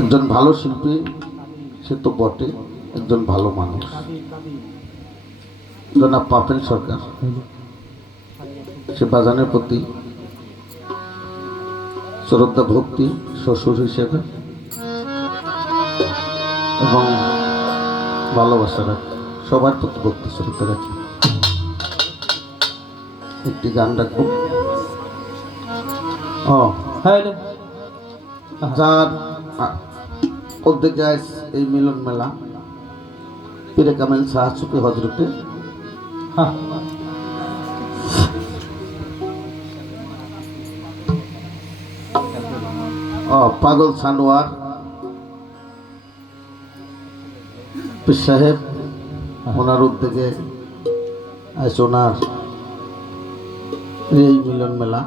একজন ভালো শিল্পী সে তো বটে, একজন ভালো মানুষ। জনাব পাপেল সরকার সে বাজানের প্রতি শ্রদ্ধা ভক্তি শ্বশুর হিসেবে এবং ভালোবাসা রাখে, সবার প্রতি ভক্তি শ্রদ্ধা রাখে। একটি গান রাখবো। যার উদ্যোগে আজ এই মিলন মেলা পীরে কামেল শাহ সুফি হজরতে পাগল সানোয়ার পীর সাহেব ওনার উদ্যোগে আজ ওনার এই মিলন মেলা।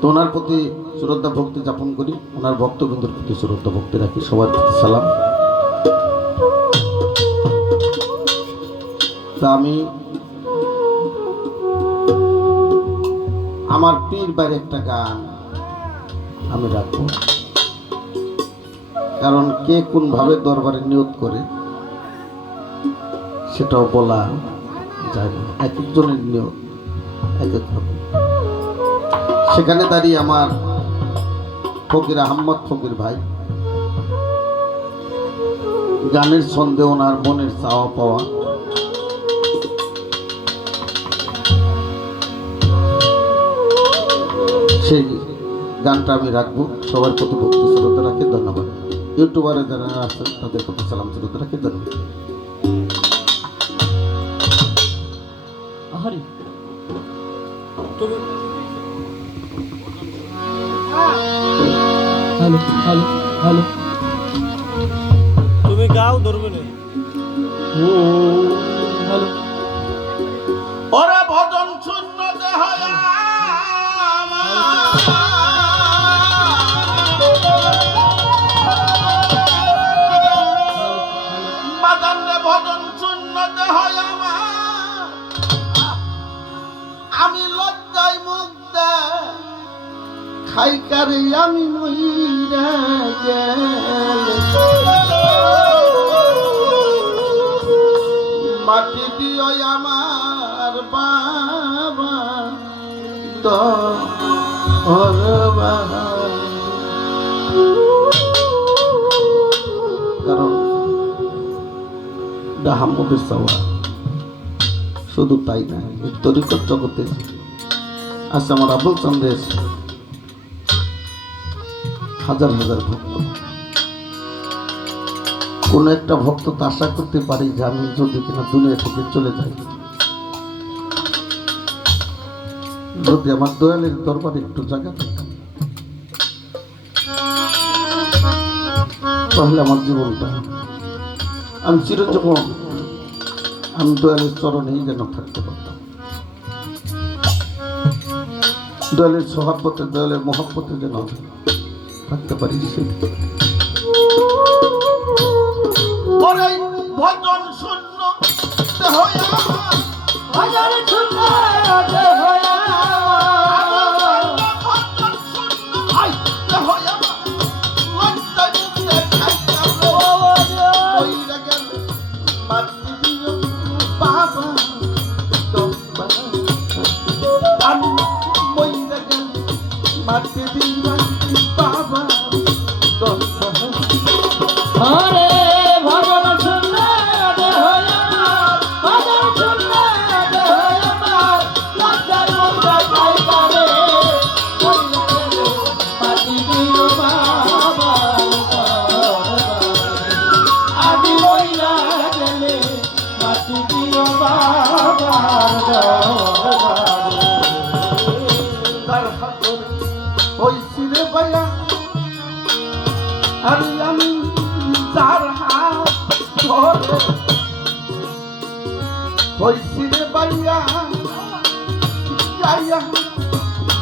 তো ওনার প্রতি শ্রদ্ধা ভক্তি যাপন করি, ওনার ভক্তবৃন্দের প্রতি শ্রদ্ধা ভক্তি রাখি, সবার প্রতি সালাম। তা আমি আমার পীর বাইরে একটা গান আমি রাখবো, কারণ কে কোন ভাবে দরবারে নিয়ত করে সেটাও বলা যায় না, এক একজনের নিয়ত এক এক রকম। সেখানে দাঁড়িয়ে আমার ফকির আহমদ ফকির ভাই গানের ছন্দে ওনার মনের চাওয়া পাওয়া সেই গানটা আমি রাখবো। সবার প্রতি ভক্তি শ্রদ্ধা রাখি, ধন্যবাদ। ইউটিউবারে যারা আছেন তাদের প্রতি সালাম শ্রদ্ধা রাখি, ধন্যবাদ। হ্যালো হ্যালো হ্যালো, তুমি গাও ধরবে না। হ্যালো, ওরে ভজন শূন্য দেহ বাজানে, ভজন শূন্য দেহ আমি লজ্জায় মুগ্ধা খাইকারে আমি মইরা গেলে মাটি দিও আমার বাবা তো কারণ ডাহাম্মদের চাওয়া শুধু তাই না, এই তরিকত জগতে আচ্ছা আমার আবুল চন্দ্রের হাজার হাজার ভক্ত। কোন একটা ভক্ত তো আশা করতে পারি যে আমি যদি কিনা দুনিয়া থেকে চলে যাই, যদি আমার দয়ালের দরবারে একটু জায়গা পেতাম, তাহলে আমার জীবনটা আমি চিরজীবন আমি দয়ালের চরণেই যেন থাকতে পারতাম। দয়ালের সহাবতে, দয়ালের মহব্বতে যেন থাকতে পারি। ভজন শূন্য ভজন শূন্য হইছিলে বাইয়া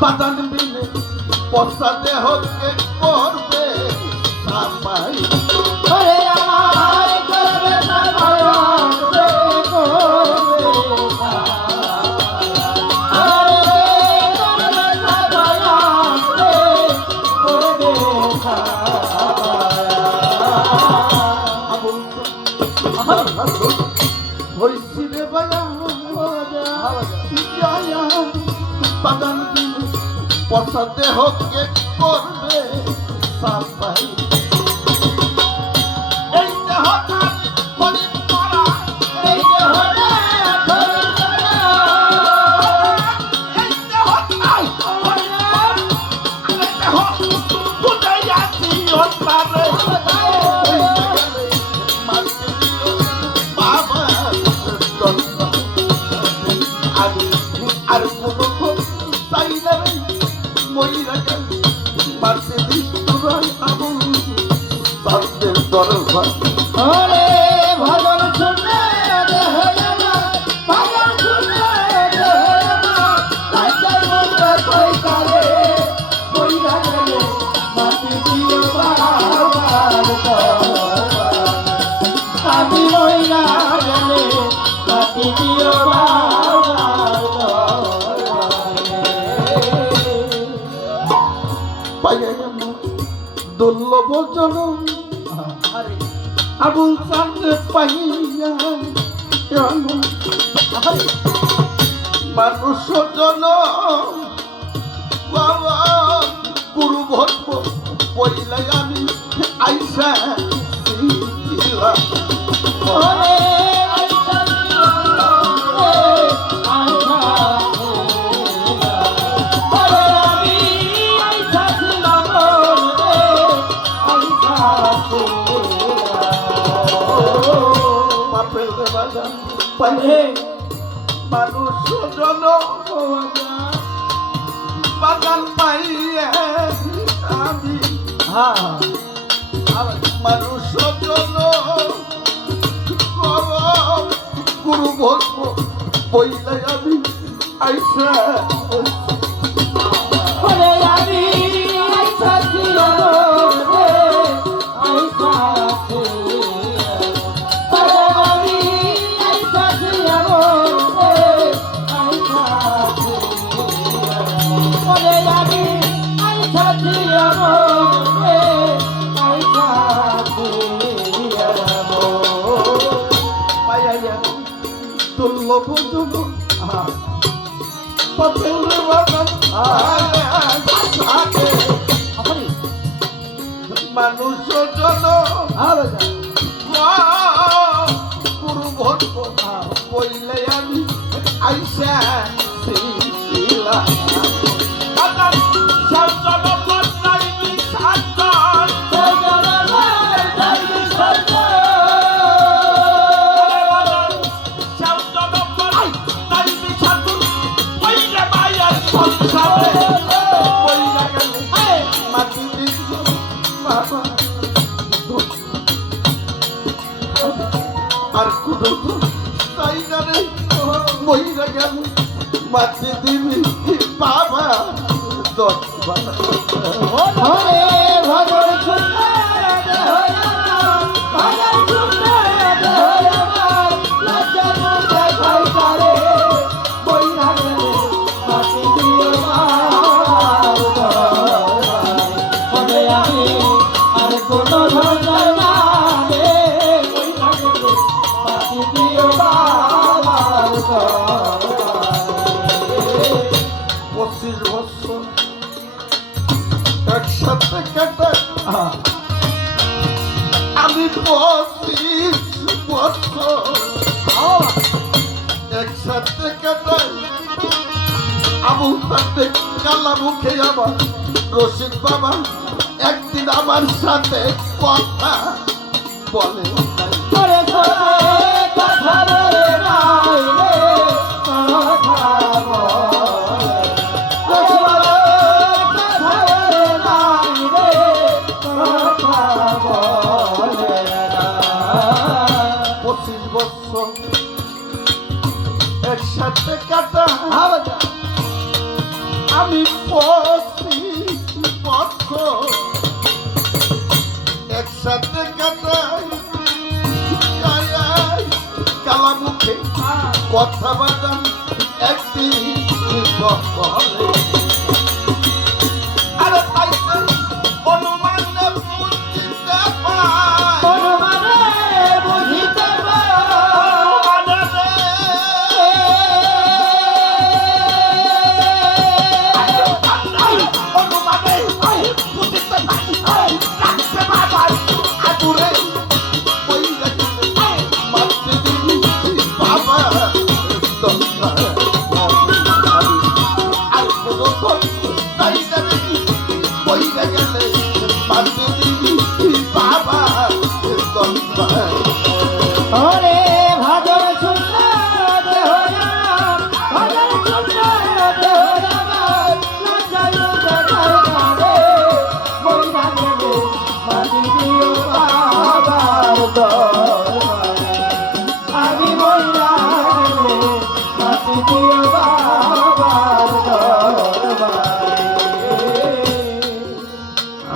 বাজান মিলে পচা দেহকে করবে সাপাই। পচা দেহ কে করবে সাফাই এই দেহ তার খনি করা এই দেহ আর কোনো চাই না রে মহিলা মারতে দিস তোরাই আমল তাদের দরবার আরে ভজন শুনে দেহ আমার ভজন শুনে দেহ আমার লাইটার মধ্যে কই কালে কই গেলে মাটি দিও বাবার আমি মইরা গেলে মাটি দিও দুর্লভ জনম আবুল চাঁদে পাইয়া মানুষ জন বাবা গুরু ভক্ত পইলাই আমি আইসা মানুষ জন বাগান পাইয়া আমি মানুষ জন গুরু ভক্ত বইলাই আমি আইসা দুর্লভ মানুষ জন গুরু ভক্ত বইলে আমি আইসা আর কোনো তাই না রে মহিলা গেল মাটি দিবি বাবা 10 বার ভজন শুনে দেহ আমার ভজন শুনে দেহ আমার লাইটার মধ্যে কই কালে কই গেলে মাটি দিও বাবার আমি আর কোনো ধরনের না রে কই গেলে মাটি দিও বাবার 25 বছর একসাথে কেটে আমি 25 বছর একসাথে কেটে আবু তাতে কালা মুখে আবার রশিদ বাবা একদিন আমার সাথে কথা বলে করে কথা বলে নাই রে কথা বলে কথা বলে নাই রে কথা বলে 25 বছর একসাথে কাটা আমি 25 বছর একসাথে কাটাই কালা মুখে কথা বাদাম একদিন বলে আরে তাই অনুমানে বুঝতে পাই অনুমানে বুঝিতে পাই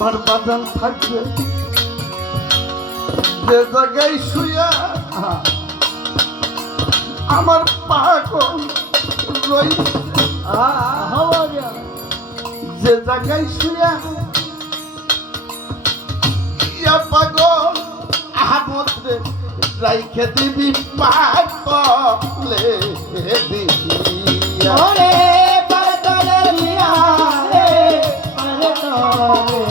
আমার বাজান থাকবে যে জায়গায় শুয়া আমার পাগল রইছে যে জায়গায় শুয়া ইয়া পাগল আহমদরে রাইখে দিবি পাগলে দিয়া ওরে পারতলে দিয়া রে পারতলে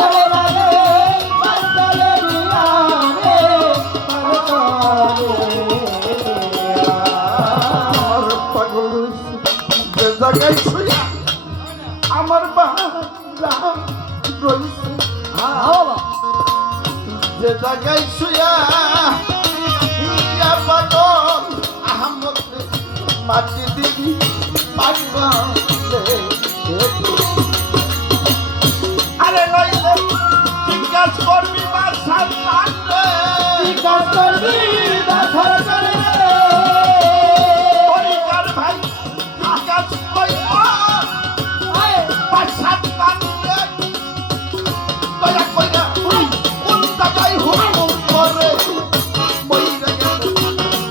ওরে রে পারতলে দিয়া রে পারতলে আমার পাগল রইছে যে জায়গায় শুয়া আমার বাজা রইছে যে জায়গায় শুয়া ইয়া পাগল আহমদরে মাটি দিবি পাগলে আরে নইলে জিজ্ঞাস করবি বাসার নামে বিকাশ করবি বাছর করে পরিকার ভাই জিজ্ঞাস কইব বাসার নামে দয়া কইরা কোন জায়গায় হুকুম করে বইরা গেল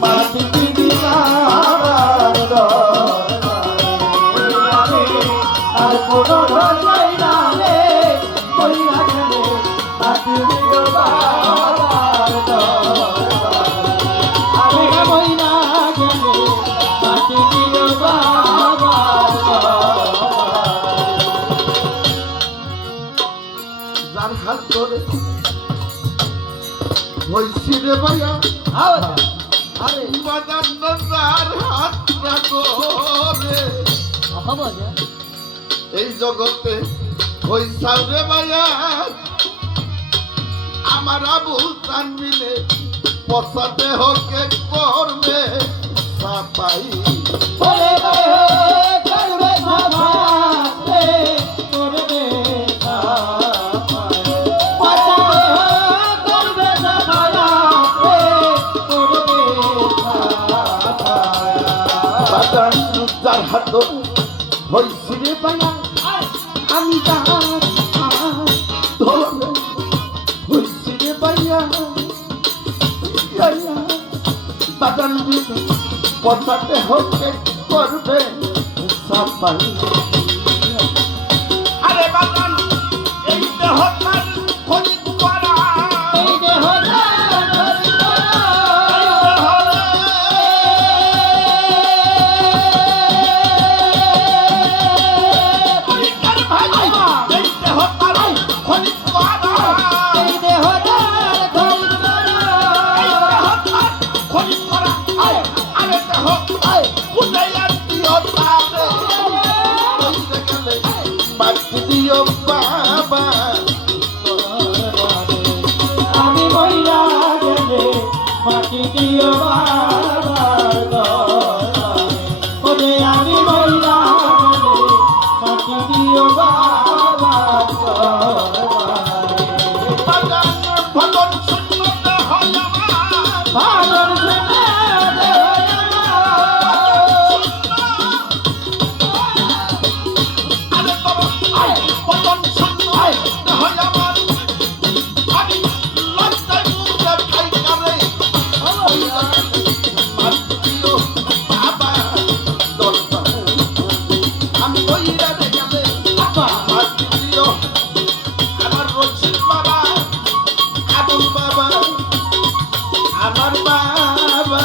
মাটি দিবি বাবার আর কোনো রসাই না রে কইরা গেলে মাটি দিবি বাবার আমি বইরা গেলে মাটি দিবি বাবার যার হাত ধরে হইছি রে ভাইয়া আরে বাজার যার হাত না ধরে এই জগতে হইছাও রে ভাইয়া আমার আবুল তানবিলে পচাতে হকে করবে সাপাই ওরে রে করবে সাভাতে করবে সাভাতে করবে সাভাতে করবে সাভাতে বাজার যার হাত ধরে হইছি রে ভাইয়া আমি যাহার ধরে হইছি রে ভাইয়া বাজার পচাতে হকে করবে সাপাই আরে বাজান এই দেহটার খনিক করা এই দেহ পরিকার ভাই এই দেহটার খনিক করা এই দেহ এই দেহটার খনিক করা আরে দেহ উদয় দিও তারে কইতে গেলে মাটি দিও বাবা আমি মহিলা গেলে মাটি দিও বাবার ওরে আমি মহিলা গেলে মাটি দিও বাবার বাজান ভজন শূন্যতে হয় আমার ভালোর জন্য আরে বাবা ভজন শূন্যতে হয় আমার আমি লজ্জায় মুখে খাই করে মাটি দিও বাবা দরবার আমি ওইরা গেলে মাটি দিও আমার রশিদ বাবা আবুল বাবা আমার বাবা